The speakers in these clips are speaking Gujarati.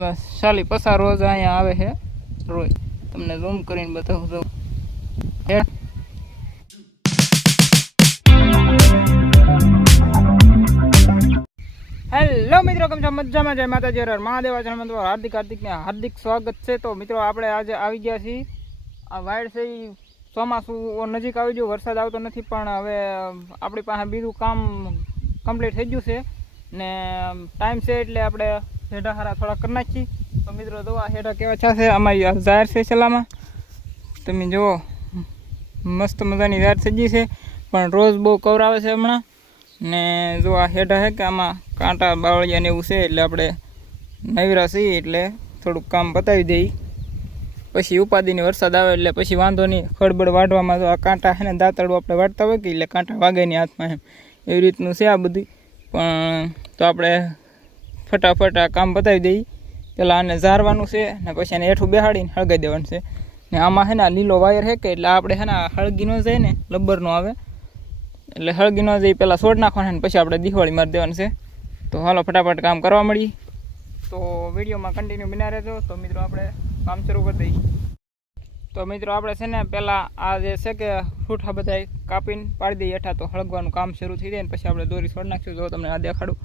બસ ચાલી પસાર રોજ અહીંયા આવે છે રોજ તમને ઝૂમ કરીને બતાવું તો હેલો મિત્રો, કેમ છો? મજામાં? જય માતાજી, હર મહાદેવ. મિત્રો હાર્દિક સ્વાગત છે. તો મિત્રો આપણે આજે આવી ગયા છીએ. આ વાયર છે એ ચોમાસું નજીક આવી ગયું, વરસાદ આવતો નથી, પણ હવે આપણી પાસે બીજું કામ કમ્પ્લીટ થઈ ગયું છે ને ટાઈમ છે એટલે આપણે હેઠા હારા થોડા કરી નાખીએ. તો મિત્રો જો આ હેઠા કેવા છે, અમારી જાહેર છે સલામાં તમે જુઓ, મસ્ત મજાની જાહેર સજી છે, પણ રોજ બહુ કવરાવે છે હમણાં. ને જો આ હેઠા છે કે આમાં કાંટા બાવળિયા ને એવું છે, એટલે આપણે નવરા છીએ એટલે થોડુંક કામ પતાવી દઈએ, પછી ઉપાધિની વરસાદ આવે એટલે પછી વાંધો નહીં. ખડબડ વાઢવામાં તો આ કાંટા છે ને દાંતરડું આપણે વાઢતા હોય કે એટલે કાંટા વાગે નહીં હાથમાં, એમ એવી રીતનું છે આ બધું. પણ તો આપણે ફટાફટ આ કામ પતાવી દઈએ. પેલા આને ઝારવાનું છે ને પછી એને હેઠું બેહાડીને હળગાઈ દેવાનું છે. ને આમાં છે ને લીલો વાયર છે કે એટલે આપણે છે ને હળગી ન જાય ને, લબ્બરનો આવે એટલે હળગી ન જાય પહેલાં છોડ નાખવાના ને પછી આપણે દિવાળી મારી દેવાનું છે. તો હાલો ફટાફટ કામ કરવા મળી. તો વિડીયોમાં કન્ટિન્યુ બન્યા રહેજો. તો મિત્રો આપણે કામ શરૂ કરી દઈએ. તો મિત્રો આપણે છે ને પહેલાં આ જે છે કે ફૂઠા બધા કાપીને પાડી દઈએ હેઠા, તો હળગવાનું કામ શરૂ થઈ જાય ને પછી આપણે દોરી છોડ નાખીશું. જો તમને આ દેખાડું,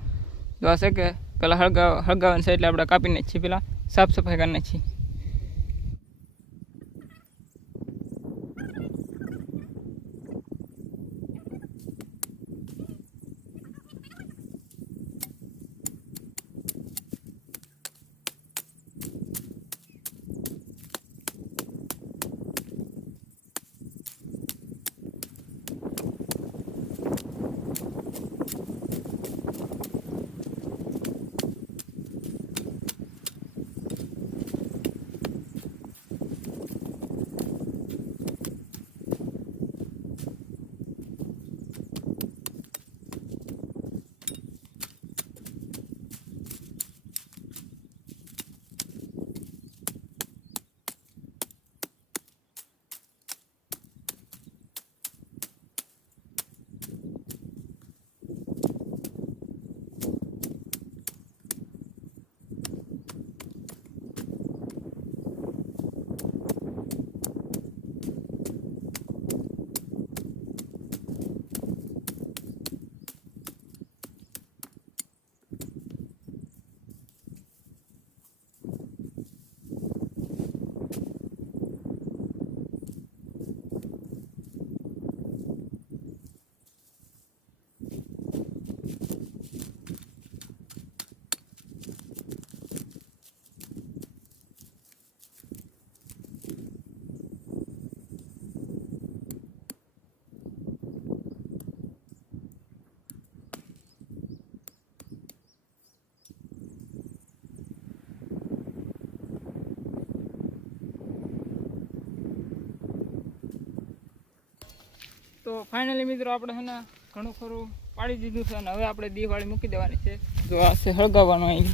તો આ છે કે પહેલાં હળગાવાનું છે એટલે આપણે કાપી નાખીએ, પહેલાં સાફ સફાઈ કરી નાખીએ. તો ફાઇનલી મિત્રો આપણે છે ને ઘણું ખરું પાડી દીધું છે, અને હવે આપણે દિવાળી મૂકી દેવાની છે. જો આ છે હળગાવવાનું અહીં.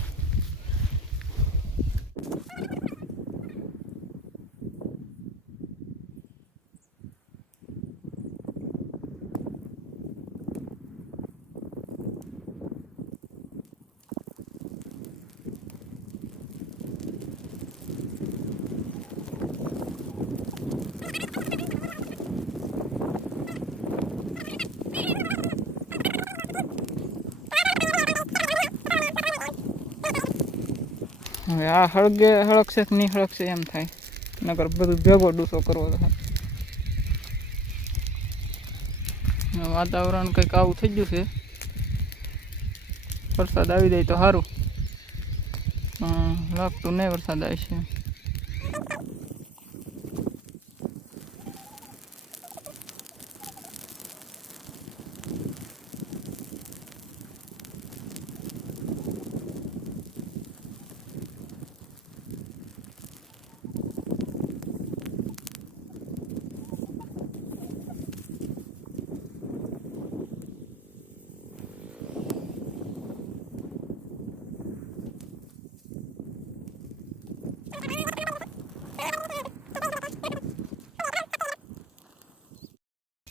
હવે આ હળગશે કે નહીં હળગશે એમ થાય, નકર બધું ભેગો ડૂસો કરવો થાય. વાતાવરણ કંઈક આવું થઈ ગયું છે, વરસાદ આવી જાય તો સારું, લાગતું નહીં વરસાદ આવે છે.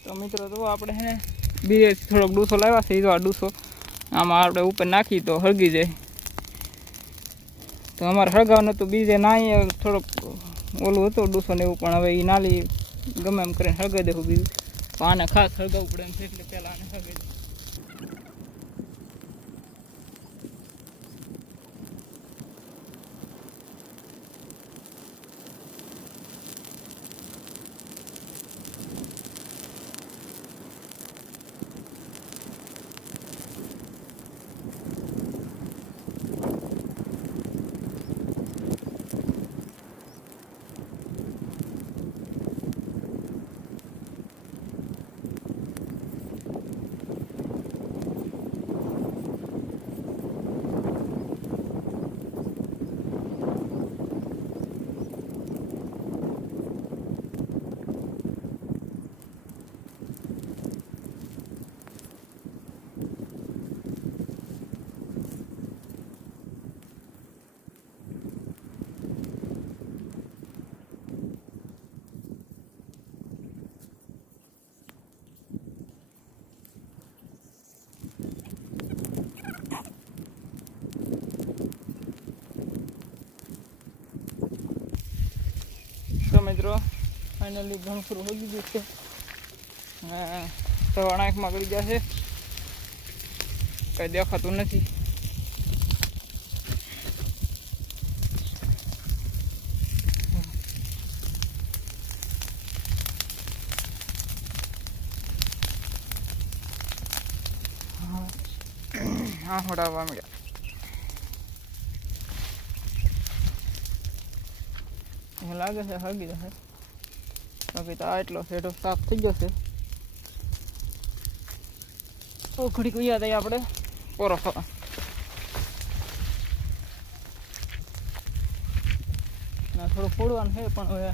તો મિત્રો તો આપણે હે બીજે થોડોક ડૂસો લાવ્યા છે, તો આ ડૂસો આમાં આપણે ઉપર નાખી તો હળગી જાય. તો અમારે સળગાવવાનું હતું, બીજે ના થોડોક ઓલું હતું ડૂસો ને એવું, પણ હવે એ નાલી ગમે એમ કરીને સળગાવી દેવું બીજું. તો આને ખાસ સળગાવવું પડે એમ છે, એટલે પહેલાં આને સળગાવી દઉં. તો મિત્રો ફાઇનલી ઘણું ખરું હોઈ ગયું છે, તો આંખમાં ગળી જશે, કંઈ દેખાતું નથી. હા હોડાવવા મળ્યા. લાગે છે હળગી જશે, બાકી તો આ એટલો શેડો સાફ થઈ જશે. તો ઘડીક ઉયા થઈ આપણે પોરો ખાવા. ના થોડું ફોડવાનું છે, પણ હવે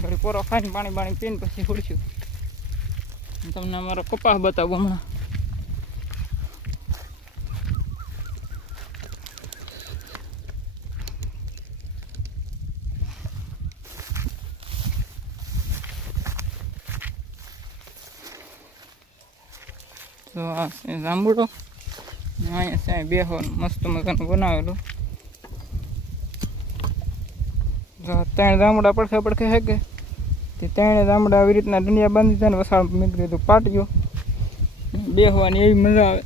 ઘડી પોરો ખાઈને પાણી પીને પછી ફોડશું. તમને અમારો કપાસ બતાવું હમણાં. તો આ છે જાંબુડો, અહીંયા છે બેહો મસ્ત મજાનું બનાવેલું. જો 3 જાંબુડા પડખે છે કે તે 3 જાંબુડા આવી રીતના દુનિયા બાંધી થાય ને વસાળ મેં કીધું પાટ્યો બેહવાની એવી મજા આવે.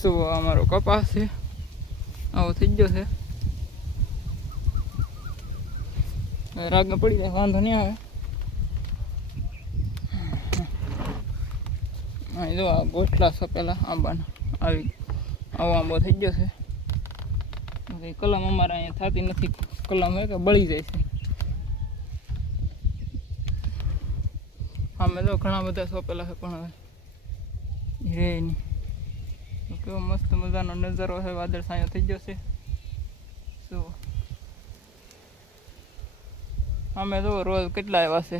શું અમારો કપાસ છે, આવો થઈ ગયો છે. રાગમાં પડી જાય વાંધો નહીં આવે. જો આ ગોઠલા સપેલા આંબાના આવો આંબો થઈ ગયો છે. કલમ અમારે અહીંયા થતી નથી, કલમ હોય કે બળી જાય છે. અમે તો ઘણા બધા સોંપેલા છે, પણ હવે રે નહીં. કેવો મસ્ત મજાનો નજારો છે, વાદળ છાંયો થઈ ગયો છે. શું અમે તો રોજ કેટલા આવ્યા છે,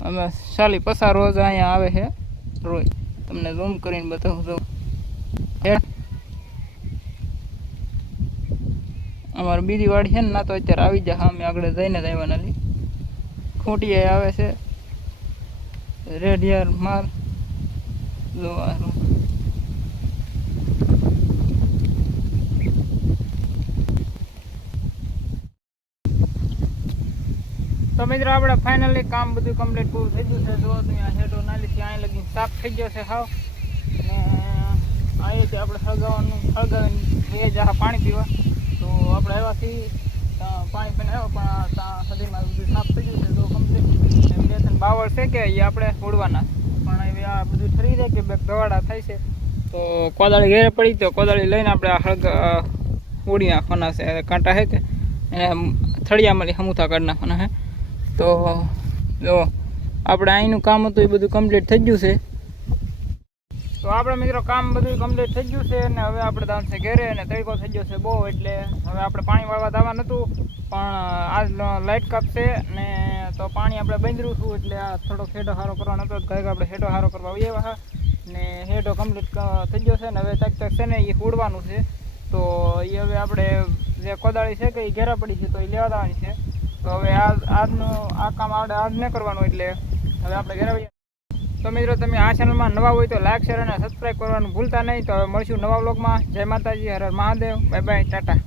અમે 40-50 રોજ અહીંયા આવે છે રોજ. તમને ઝૂમ કરીને બતાવું છું. અમારે બીજી વાડી છે ને, ના તો અત્યારે આવી જાય. હા, અમે આગળ જઈને જ આવ્યા નથી. ખૂંટીએ આવે છે, રેડિયાર માલ જોવાનું. તો મિત્રો આપણે ફાઇનલી કામ બધું કમ્પ્લીટ પૂરું થઈ ગયું છે. જો તમે આ હેઠો નાલીથી અહીં લગીને સાફ થઈ ગયો છે હાવ. અને અહીંથી આપણે સળગાવીને જા પાણી પીવા. તો આપણે આવ્યાથી પાણી પીને આવ્યો, પણ ત્યાં સુધીમાં બધું સાફ થઈ ગયું છે. તો કમ્પ્લીટ 2-3 બાવળ છે કે એ આપણે ફોડવાના, પણ હવે આ બધું ઠરી જાય કે બે ગવાડા થાય છે. તો કોદાળી ઘેરે પડી, તો કોદાળી લઈને આપણે આ ઉડી નાખવાના છે. કાંટા છે કે એને થળિયામાં હમુથા કાઢી નાખવાના છે. તો જો આપણે અહીંનું કામ હતું એ બધું કમ્પ્લીટ થઈ ગયું છે. તો આપણે મિત્રો કામ બધું કમ્પ્લીટ થઈ ગયું છે, અને હવે આપણે દાન છે ઘેરે, અને તડકો થઈ ગયો છે બહુ, એટલે હવે આપણે પાણી વાળવા જવા નહોતું, પણ આજ લાઇટ કાપશે ને તો પાણી આપણે બંધરું છું. એટલે આ થોડો હેડો સારો કરવાનો હતો, કંઈક આપણે હેડો સારો કરવા આવીએ હા. ને હેડો કમ્પ્લીટ થઈ ગયો છે, ને હવે તક છે ને એ ફોડવાનું છે. તો એ હવે આપણે જે કોદાળી છે કે એ ઘેરા પડી છે, તો એ લેવા દેવાની છે. તો હવે આજનું આ કામ આપણે આજ ન કરવાનું, એટલે હવે આપણે ઘેર આવીએ. તો મિત્રો તમે આ ચેનલમાં નવા હોય તો લાઈક, શેર અને સબસ્ક્રાઈબ કરવાનું ભૂલતા નહીં. તો હવે મળીશું નવા વ્લોગમાં. જય માતાજી, હર હર મહાદેવ, બાય બાય, ટાટા.